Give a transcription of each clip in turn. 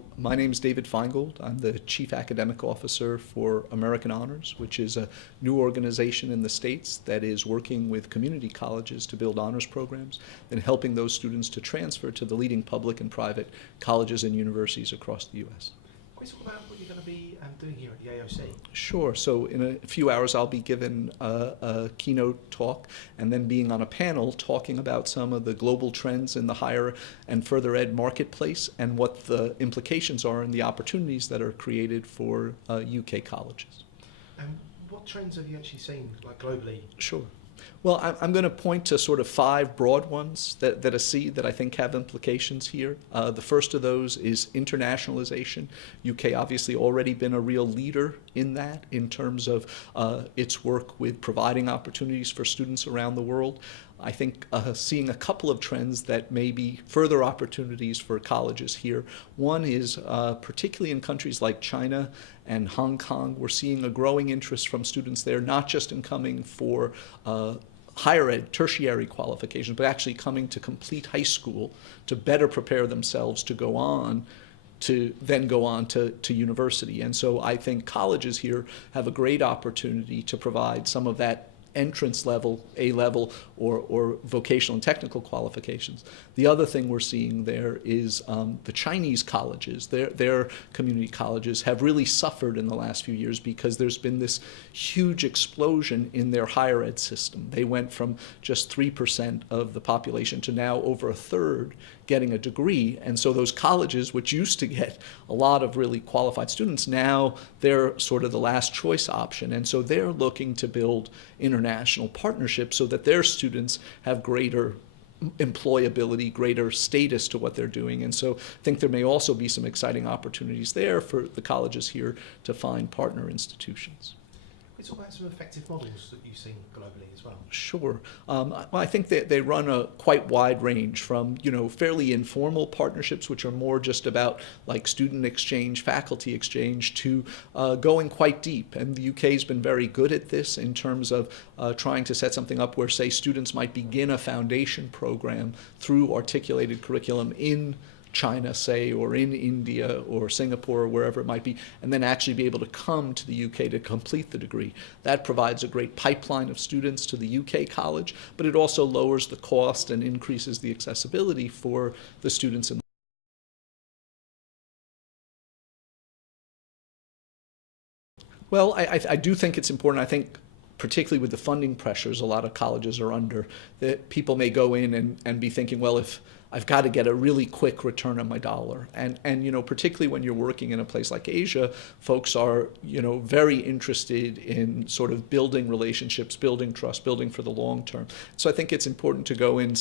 So my name is David Finegold. I'm the Chief Academic Officer for American Honors, which is a new organization in the States that is working with community colleges to build honors programs and helping those students to transfer to the leading public and private colleges and universities across the U.S. Can we talk about what you're going to be doing here at the AoC? Sure. So in a few hours, I'll be given a keynote talk and then being on a panel talking about some of the global trends in the higher and further ed marketplace and what the implications are and the opportunities that are created for UK colleges. What trends have you actually seen, like globally? Sure. Well, I'm going to point to sort of 5 broad ones that I see that I think have implications here. The first of those is internationalization. UK obviously already been a real leader in that in terms of its work with providing opportunities for students around the world. I think seeing a couple of trends that may be further opportunities for colleges here. One is particularly in countries like China and Hong Kong, we're seeing a growing interest from students there, not just in coming for higher ed, tertiary qualifications, but actually coming to complete high school to better prepare themselves to go on to university. And so I think colleges here have a great opportunity to provide some of that entrance level, A-level, or vocational and technical qualifications. The other thing we're seeing there is the Chinese colleges, their community colleges have really suffered in the last few years because there's been this huge explosion in their higher ed system. They went from just 3% of the population to now over a third getting a degree. And so those colleges, which used to get a lot of really qualified students, now they're sort of the last choice option. And so they're looking to build international partnerships so that their students have greater employability, greater status to what they're doing. And so I think there may also be some exciting opportunities there for the colleges here to find partner institutions. Can we talk about some effective models that you've seen globally as well? Sure. Well, I think that they run a quite wide range from, fairly informal partnerships, which are more just about like student exchange, faculty exchange, to going quite deep. And the UK has been very good at this in terms of trying to set something up where, say, students might begin a foundation program through articulated curriculum in China, say, or in India or Singapore or wherever it might be, and then actually be able to come to the UK to complete the degree. That provides a great pipeline of students to the UK college, but it also lowers the cost and increases the accessibility for the students in Well, I do think it's important. I think particularly with the funding pressures a lot of colleges are under, that people may go in and be thinking, well, if I've got to get a really quick return on my dollar. And particularly when you're working in a place like Asia, folks are, very interested in sort of building relationships, building trust, building for the long term. So I think it's important to go in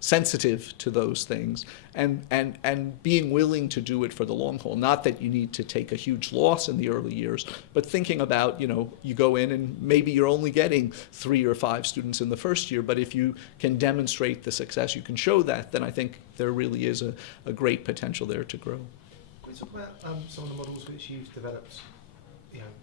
sensitive to those things and being willing to do it for the long haul. Not that you need to take a huge loss in the early years, but thinking about, you go in and maybe you're only getting 3 or 5 students in the first year, but if you can demonstrate the success, you can show that, then I think there really is a great potential there to grow. Can we talk about some of the models which you've developed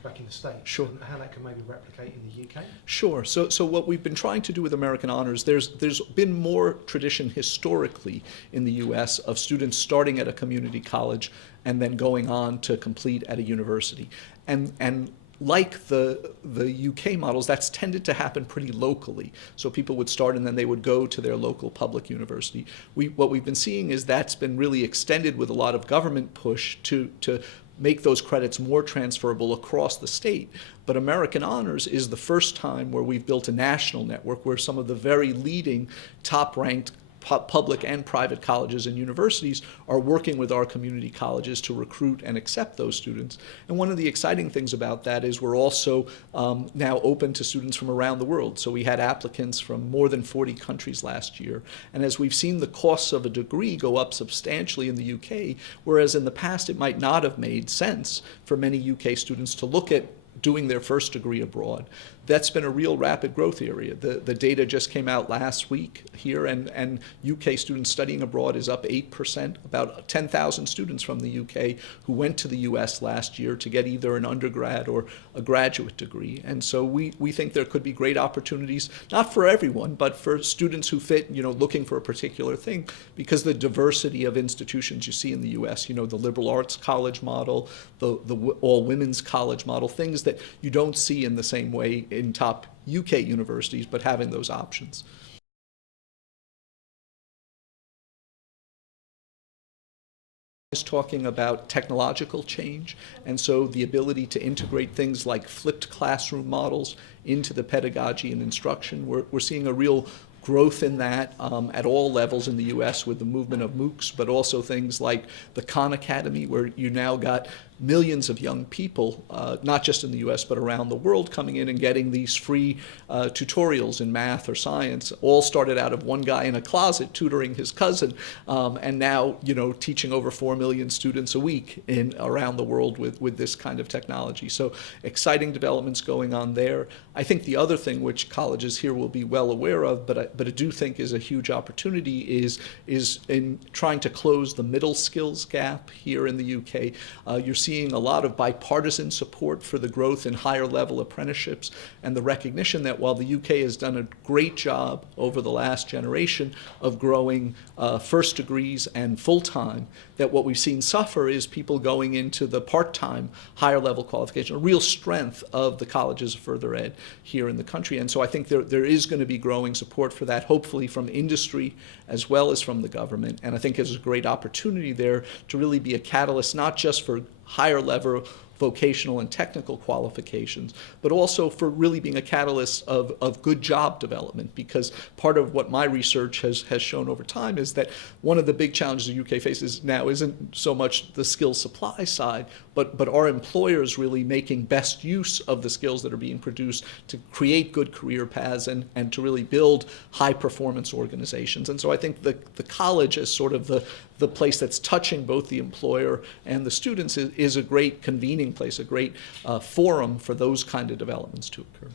back in the States, sure, and how that can maybe replicate in the UK? Sure. So what we've been trying to do with American Honors, there's been more tradition historically in the US of students starting at a community college and then going on to complete at a university. And like the UK models, that's tended to happen pretty locally. So people would start and then they would go to their local public university. What we've been seeing is that's been really extended with a lot of government push to make those credits more transferable across the state. But American Honors is the first time where we've built a national network where some of the very leading, top-ranked public and private colleges and universities are working with our community colleges to recruit and accept those students. And one of the exciting things about that is we're also now open to students from around the world. So we had applicants from more than 40 countries last year. And as we've seen the costs of a degree go up substantially in the UK, whereas in the past it might not have made sense for many UK students to look at doing their first degree abroad. That's been a real rapid growth area. The data just came out last week here, and UK students studying abroad is up 8%, about 10,000 students from the UK who went to the US last year to get either an undergrad or a graduate degree. And so we think there could be great opportunities, not for everyone, but for students who fit, looking for a particular thing, because the diversity of institutions you see in the US, the liberal arts college model, the all-women's college model, things that you don't see in the same way in top UK universities, but having those options. Is talking about technological change, and so the ability to integrate things like flipped classroom models into the pedagogy and instruction. We're seeing a real growth in that at all levels in the US with the movement of MOOCs, but also things like the Khan Academy, where you now got millions of young people, not just in the US, but around the world, coming in and getting these free tutorials in math or science. All started out of one guy in a closet tutoring his cousin, and now, teaching over 4 million students a week around the world with this kind of technology. So exciting developments going on there. I think the other thing which colleges here will be well aware of, but I do think is a huge opportunity, is in trying to close the middle skills gap here in the UK. You're seeing a lot of bipartisan support for the growth in higher level apprenticeships, and the recognition that while the UK has done a great job over the last generation of growing first degrees and full-time, that what we've seen suffer is people going into the part-time higher level qualification, a real strength of the colleges of further ed here in the country. And so I think there is going to be growing support for that, hopefully from industry as well as from the government. And I think there's a great opportunity there to really be a catalyst, not just for higher level vocational and technical qualifications, but also for really being a catalyst of good job development. Because part of what my research has shown over time is that one of the big challenges the UK faces now isn't so much the skill supply side, but are employers really making best use of the skills that are being produced to create good career paths and to really build high performance organizations. And so I think the college is sort of the place that's touching both the employer and the students is a great convening place, a great forum for those kind of developments to occur.